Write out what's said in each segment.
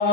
हाथ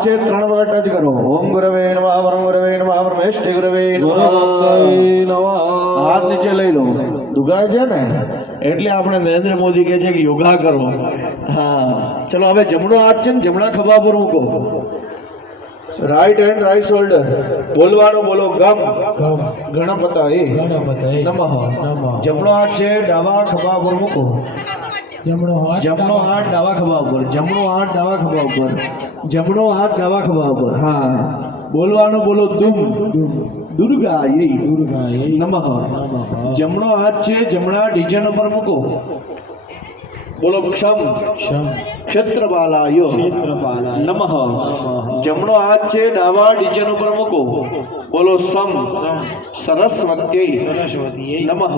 से 3 वखत टच करो। ओम गुरवे नमः परम गुरवे नमः परमेष्ठ गुरवे नमः। हाथ नीचे लई लो। दुगाय છે ને એટલે આપણે નરેન્દ્ર મોદી કહે છે કે યોગા કરો। હા ચલો હવે જમણો હાથ છે ને જમણા ખભા પર મૂકો। રાઈટ હેન્ડ રાઈટ શોલ્ડર બોલવાનું બોલો ગમ ગણપતાય નમઃ। જમણો હાથ છે ડાબા ખભા પર મૂકો। જમણો હાથ ડાબા ખભા ઉપર। જમણો હાથ ડાબા ખભા ઉપર। જમણો હાથ ડાબા ખભા ઉપર। હા બોલવાનું બોલો દુમ દુર્ગાય નમઃ। જમણો હાથ છે જમણા ડીજન ઉપર મૂકો। બોલો ક્ષમ ક્ષેત્રપાલાય નમઃ। જમણો હાથ છે ડાબા ડીજન ઉપર મૂકો। બોલો સમ સરસ્વત્યય નમઃ।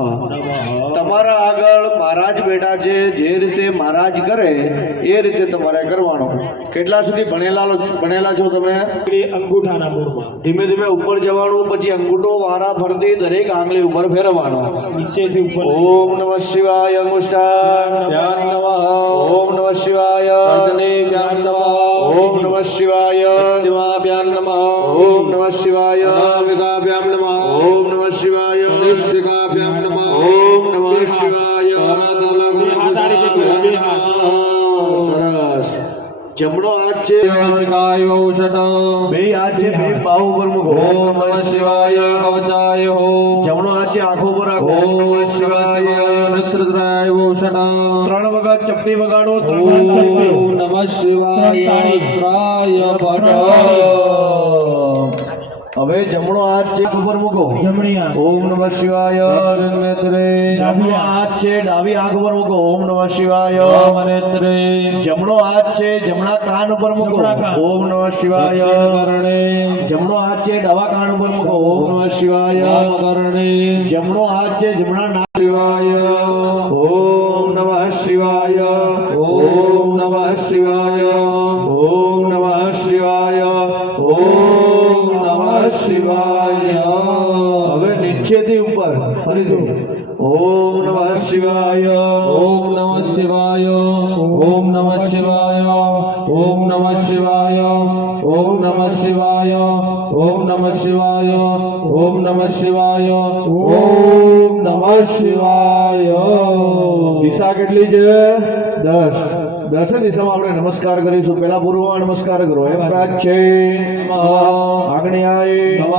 તમારા આગળ મહારાજ બેઠા છે, જે રીતે મહારાજ કરે એ રીતે તમારે કરવાનો। કેટલા સુધી ભણેલા છો તમે? અંગૂઠાના મૂળમાં ધીમે ધીમે ઉપર જવાનું, પછી અંગૂઠો વારા ફરતી દરેક આંગળી ઉપર ફેરવવાનો નીચેથી ઉપર। ઓમ નમઃ શિવાય અંગુષ્ઠાન નમઃ। ઓમ નમઃ શિવાય અગ્નિભ્યાન નમઃ। ઓમ નમઃ શિવાય દિવાભ્યાન નમઃ। ઓમ નમઃ શિવાય નાભિકાભ્યામ નમઃ। ઓમ નમઃ શિવાય નિષ્ઠિકાભ્યામ નમઃ। ઓમ નમઃ શિવાય સરસ। જમણો હાથ છે બે હાથ છે બે બાહુ પર મૂકો। ઓમ નમઃ શિવાય કવચાય હો। જમણો હાથ છે આંખો પર રાખો। ઓમ નમઃ શિવાય નેત્રદ્રય ભૂષણ। 3 વખત ચપટી વગાડો। ઓમ નમઃ શિવાય સ્ત્રાય ભટ। હવે જમણો હાથ છે આંખ ઉપર મૂકો। જમણી આંખ। ઓમ નમઃ શિવાય નેત્રે। જમણો હાથ છે ડાબી આંખ ઉપર મૂકો। ઓમ નમઃ શિવાય નેત્રે। જમણો હાથ છે જમણા કાન ઉપર મૂકો। ઓમ નમઃ શિવાય કરણે। જમણો હાથ છે ડાબા કાન ઉપર મૂકો। ઓમ નમઃ શિવાય કરણે। જમણો હાથ છે જમણા નાક શિવાય। ઓમ નમઃ શિવાય। ઓમ નમઃ શિવાય। ઓમ નમઃ શિવાય। ઓમ નમઃ શિવાય। હવે નીચેથી ઉપર ફરીથી ઓમ નમઃ શિવાય। ઓમ નમઃ શિવાય। ઓમ નમઃ શિવાય। ઓમ નમઃ શિવાય। ઓમ નમઃ શિવાય। ઓમ નમઃ શિવાય। ઓમ નમઃ શિવાય। ઓમ નમઃ શિવાય। દિશા કેટલી છે? 10 દિશામાં આપણે નમસ્કાર કરીશું। પહેલા પૂર્વમાં નમસ્કાર કરો। એમ પ્રાચ્ય આગ્નેયાય નમઃ।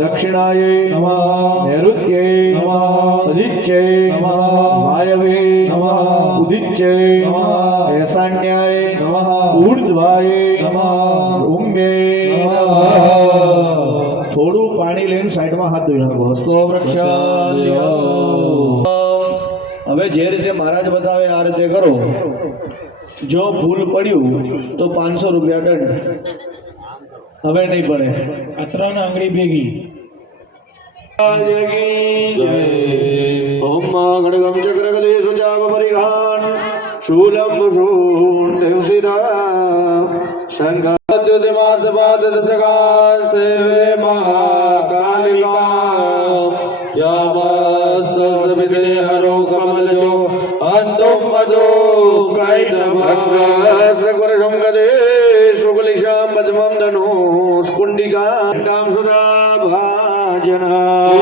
દક્ષિણાય નમઃ। નૈઋત્ય નમઃ। અધિચ્ય નમઃ। વાયવે નમઃ। ઉદિચ્ય નમઃ। ઈશાન્યાય નમઃ। ઊર્ધ્વાય નમઃ। ઉમ્યે નમઃ। થોડું પાણી લઈને સાઈડમાં હાથ ધોઈ નાખો। હસ્તો વૃક્ષાય। હવે જે રીતે મહારાજ બતાવે આ રીતે કરો। જો ભૂલ પડ્યું તો 500 રૂપિયા દંડ। હવે નહીં પડે। આ 3 આંગળી ભેગી। ઓમ ગણગમ ચક્ર ગદેશ જાપ પરિઘાન શૂલમ શૂન દેવશિરા સંઘાદ્યુતિમાસ પાદ દશકા સેવે મહાકાલિકા લક્ષ્મણ ગદે શુકલિશામ પદ્મમ ધનુષ કુંડિકા સુરા ભાજના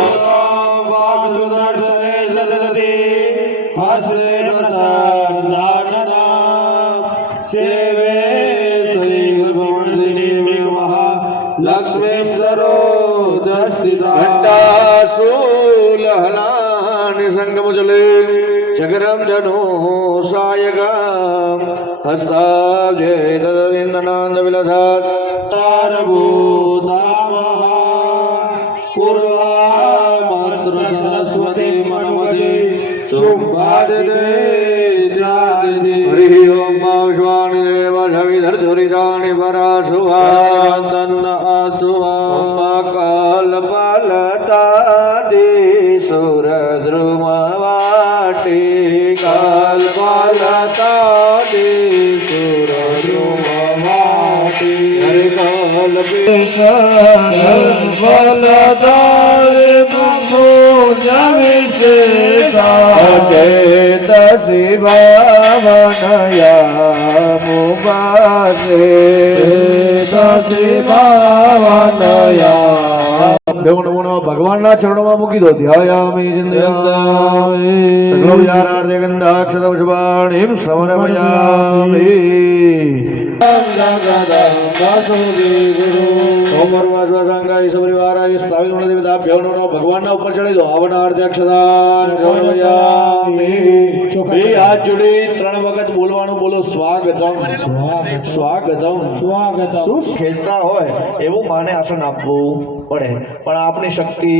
લક્ષ્મી સરોજસ્થિતા ઘંટાસુલહલાનિ સંગમુજલે ચકરમ ધનો સાયગામ હસ્તાબ્જે તદિન્દ્રનાંદ વિલસાત પૂર્વા મંત્ર સરસ્વતી મન્વતે શુભાદિદે હરિ ઓમ વિશ્વાણી દેવ છવિધર્ધુરિતાની પરાશુભા તન્ન આસુવા કલ્પલતાદી સુરદ્રુમ વાટી કલ્પલતાદી સુરદ્રુમ વાટી હરિ કલ્પેશ કલ્પલતાદી બહુ જવિશેષા ચેતસી ભાવનયા મુબાસે દેવો નમો નમઃ ભગવાનના ચરણોમાં મૂકી દો ધ્યાયામિ ચિંતયામિ સકલો વિચારાર્થે ગંધાક્ષતમ શુભાણીમ સમર્પયામિ ભગવાનના ઉપર ચડી દો આવનાર્થે અક્ષદાન હાથ જોડી 3 વખત બોલવાનું બોલો સ્વાગતમ સ્વાગતમ સ્વાગતમ શું ખેલતા હોય એવું માને આસન આપવું પડે પણ આપણી શક્તિ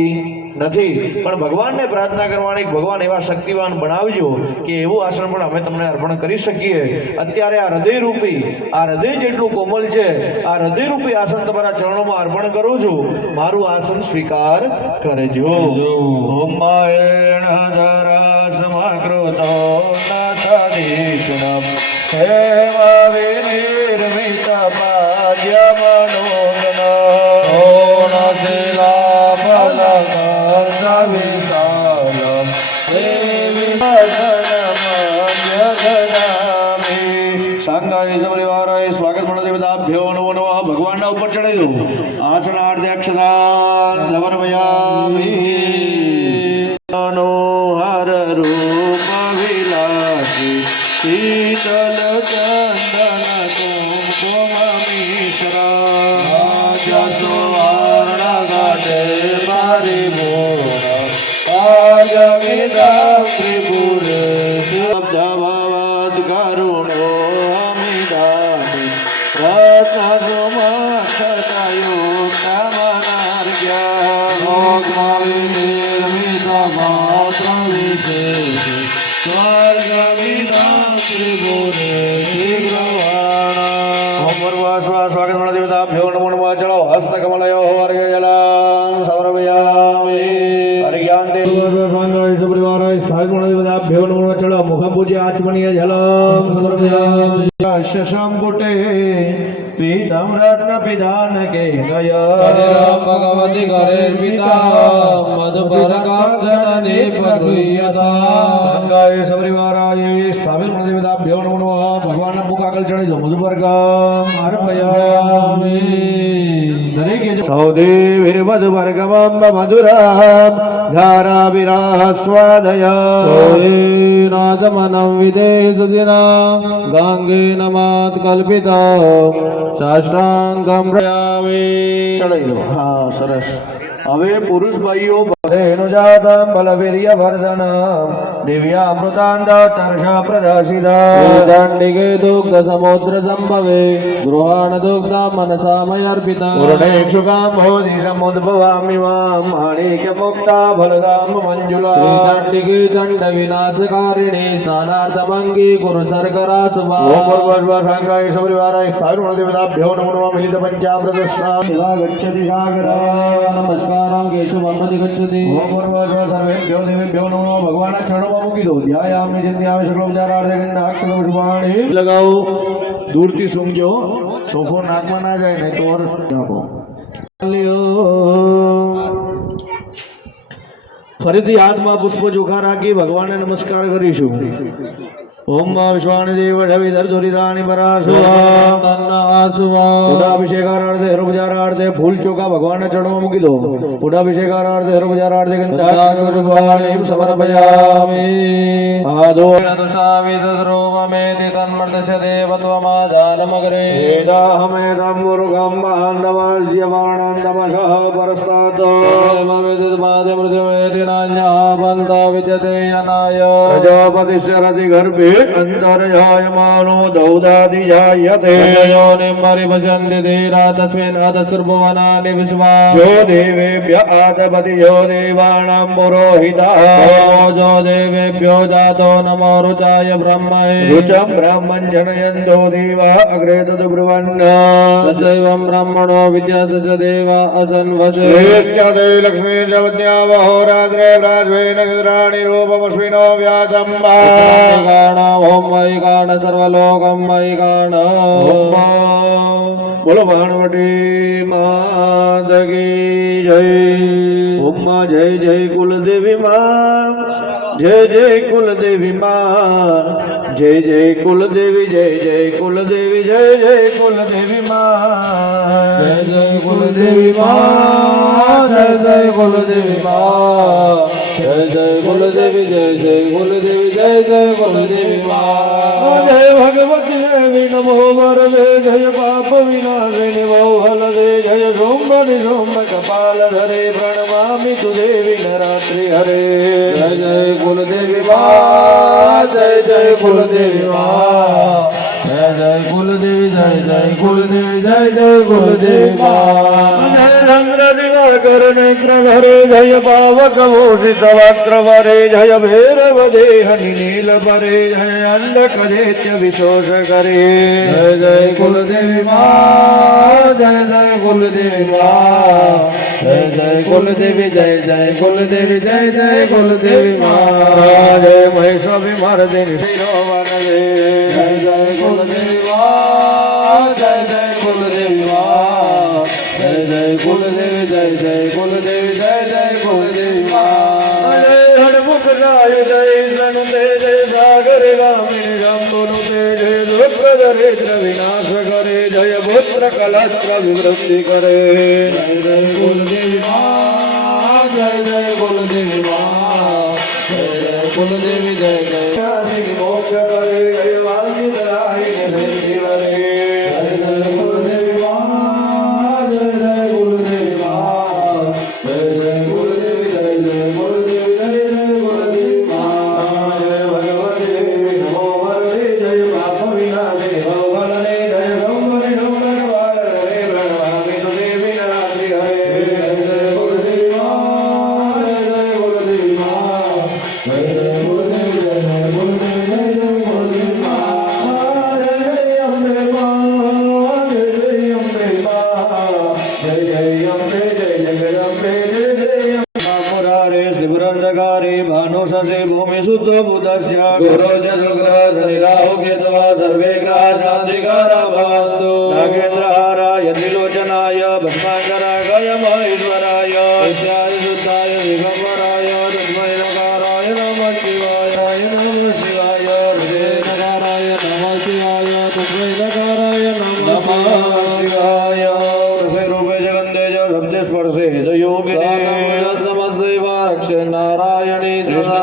નથી પણ ભગવાનને પ્રાર્થના કરવાની ભગવાન એવા શક્તિવાન બનાવજો કે એવું આસન પણ અમે તમને અર્પણ કરી શકીએ અત્યારે આ હૃદય જેટલું કોમલ છે આ હૃદયરૂપી આસન તમારા ચરણોમાં અર્પણ કરું છું મારું આસન સ્વીકાર કરજો ઓમ માયેણ ધરાસમકૃતો નાથાદીશણમ હેમ વિનિર્મિત પાદ્યમનોગન ઓણશિલા ફલકર સવિશાલમ દેવી સાંગાય સપરિવારાય સ્વાગત મણદેવતાભ્યો નમો નમઃ ભગવાનના ઉપર ચડાઈ દો આસનાર્થે અક્ષદાન સમર્પયામિ મનોહર રૂપ વિલાસી શીતલ ચંદન કુમકુમ મિશ્રા જસોવર્ણ ઘટે પરિપૂર્ણ પાયમિદં ત્રિપુરે શબ્દભવત કરુણો અમિદામિ સ્વાગત મણદેવતાભ્યો નમો નમઃ ચલો હસ્તકમલયો અર્ઘ્યજલં સમર્પયામિ અર્ઘ્યાન્તે સ્વાંગાય સુપરિવારાય સ્વાગત મણદેવતાભ્યો નમો નમઃ ચલો મુખં પૂજ્ય આચમનીય જલં સમર્પયામિ શશંકુટે પીતમ રત્ન પિધાન કે ભગવતી કરે પિતા મધુપર કાંધને પગુયતા સંગાય સપરિવારાય સ્થાપિત મણદેવતાભ્યો નમો નમઃ ભગવાનના મુખ આગળ ચડી દો મધુપર કામ અર્પયામિ દરેક સૌદેવીર્મધુપર્ગમં મધુરામ ધારા વિરાહ સ્વાદય નાથમનં વિદેશુદિના ગાંગે નમાત કલ્પિતા સાષ્ટાંગમ પ્રયામિ ચડાઈ દો હા સરસ હવે પુરુષ ભાઈઓ બલેનો જાતમ બલવીર્ય વર્ધનમ દિવ્યામૃતાંડ તર્ષ પ્રદર્શિતા દાંડિકે દુગ્ધ સમુદ્ર સંભવે ગૃહાણ દુગ્ધ મનસામયર્પિતા પૂર્ણેક્ષુકામ ભોધિ સમુદ્ભવામિ મામ માણિક્ય મુક્તા ફલદામ મંજુલા દાંડિકે દંડ વિનાશકારિણી સ્નાનાર્થમંગી કુરુ શર્કરા સુભા ઓમ ભગવદ્ સાંગાય સપરિવારાય સ્થાયુર્દેવતાભ્યો નમો નમઃ મિલિત પંચામૃત સ્નાન ગચ્છતિ સાગરા નમસ્કારં કેશવં પ્રતિ ગચ્છતિ ઓમ ભગવદ્ સર્વેભ્યો દેવેભ્યો નમો નમઃ ભગવાનના ચરણોમાં મૂકી દો ધ્યાયામિ ચિંતયામિ સકલોપચારાર્થે ગંધાક્ષતમ શુભાણી લગાવો દૂરથી સૂંઘજો ચોખ્ખો નાકમાં ના જાય નહીં તો આપો ફરીથી હાથમાં પુષ્પ ચોખા રાખી ભગવાનને નમસ્કાર કરીશું ओम विश्वानि देव ढविधर दुरिदानि पराशुवा पुडाभिषेकारार्थे हरुपचारार्थे फूल चौका भगवान ने चरणों में मूकी दो पुडाभिषेकारार्थे हरुपचारार्थे गंधाक्षरपुष्पाणिं समर्पयामि आदो तन्मर्दशदेवत्वमाजानमग्रे वेदाहमेदं मुरुगं महान्दवाज्यमाणान्दमशः परस्तात् विद्यते यनाय प्रजापतिश्चरति गर्भे अन्तर्जायमानो दौदादिजायते योनिमरिभजन्ति धीरा तस्मिन् अधसुर्भुवनानि विश्वा यो देवेभ्य आदपति यो देवानां पुरोहितः जो देवेभ्यो जातो नमो रुचाय ब्रह्मणे रुचं ब्राह्मण जनयन्तो देवा अग्रे तद्ब्रुवन् तस्यैवं ब्रह्मणो विद्यास च देवा असन्वशे श्रेष्ठते लक्ष्मी जवद्यावहोरात्रे प्राश्वेन निद्राणि रूपमश्विनो व्यातम्बा ओम मयि गाण सर्वलोकं मयि गाण बोलो भानुमती मात की जय ओम माँ जय जय कुलदेवी माँ जय जय कुलदेवी माँ जय जय कुलदेवी जय जय कुलदेवी जय जय कुलदेवी माँ जय जय कुलदेवी माँ जय जय कुलदेवी माँ जय जय कुलदेवी जय जय कुलदेवी जय जय कुलदेवी माँ जय भगवती देवी नमो वरदे जय पाप विनाशिनी बहुफलदे जय सोम्बनि सोम्ब कपाल धरे प्रणमामि तु देवी नरात्रि हरे जय जय कुलदेवी माँ जय जय कुलदेवी माँ जय जय कुलदेवी जय जय कुलदेवी जय जय कुलदेवी माँ जय चंद्र दिवाकर नेत्र धरे जय पावक भूषित वक्त्र वरे जय भैरव देहनि नील परे जय अंडक दैत्य विशोष करे जय जय कुलदेवी माँ जय जय कुलदेवी माँ जय जय कुलदेवी जय जय कुलदेवी जय जय कुलदेवी माँ जय महिषाभिमर्दिनि शिरोवनदे जय जय कुलदेवी माँ जय जय कुलदेवी माँ जय जय कुलदेवी जय जय कुलदेवी जय जय कुलदेवी माँ जय हनुमुख राय जय सनुते जय सागर गामिनी शंभुनुते जय दुर्गधरेन्द्र विनाश करे जय पुत्र कलत्र विवृद्धि करे जय जय कुलदेवी माँ जय जय कुलदेवी माँ जय जय कुलदेवी जय जय मोक्ष करे जय वांछित राहिनि शिवरे जय जय कुलदेवी माँ जय जय कुलदेवी माँ जय जय कुलदेवी जय जय कुलदेवी जय जय कुलदेवी माँ जय भगवती देवी नमो वरदे जय पाप विनाशिनि बहुफलदे जय सोम्बनि सोम्ब कपाल धरे प्रणमामि तु देवी नरात्रि हरे जय जय कुलदेवी माँ जय जय कुलदेवी माँ जय जय कुलदेवी जय जय कुलदेवी जय जय कुलदेवी माँ जय जय अम्बे माँ जय जय अम्बे माँ जय जय अम्बे जय जगदम्बे जय जय अम्बे मुरारे शिवरंधकारे भानुषसे भूमि शुद्ध बुधस्य गुरु जनुग्रह शनिराहु केतवा सर्वे ग्रहा शांतिकारा भवन्तु नागेन्द्रहाराय त्रिलोचनाय भस्माकराय महेश्वराय नित्याय शुद्धाय दिगंबराय तस्मै नकाराय नमः शिवाय नमः शिवाय नकाराय नमः शिवाय तस्मै नकाराय नमः शिवाय रसे रूपे जगन्ते च शब्दे स्पर्शे योगिने नमस्तेव रक्षे नारायणी कृष्ण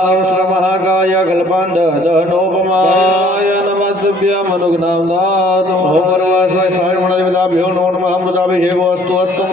महाकाय कल्पान्त दहनोपमा नमस्तभ्यम् अनुग्नां दातुम् ओम सर्वास्वै स्वामिमणदेवताभ्यो नमो नमः अमृताभिषेको अस्तु अस्तु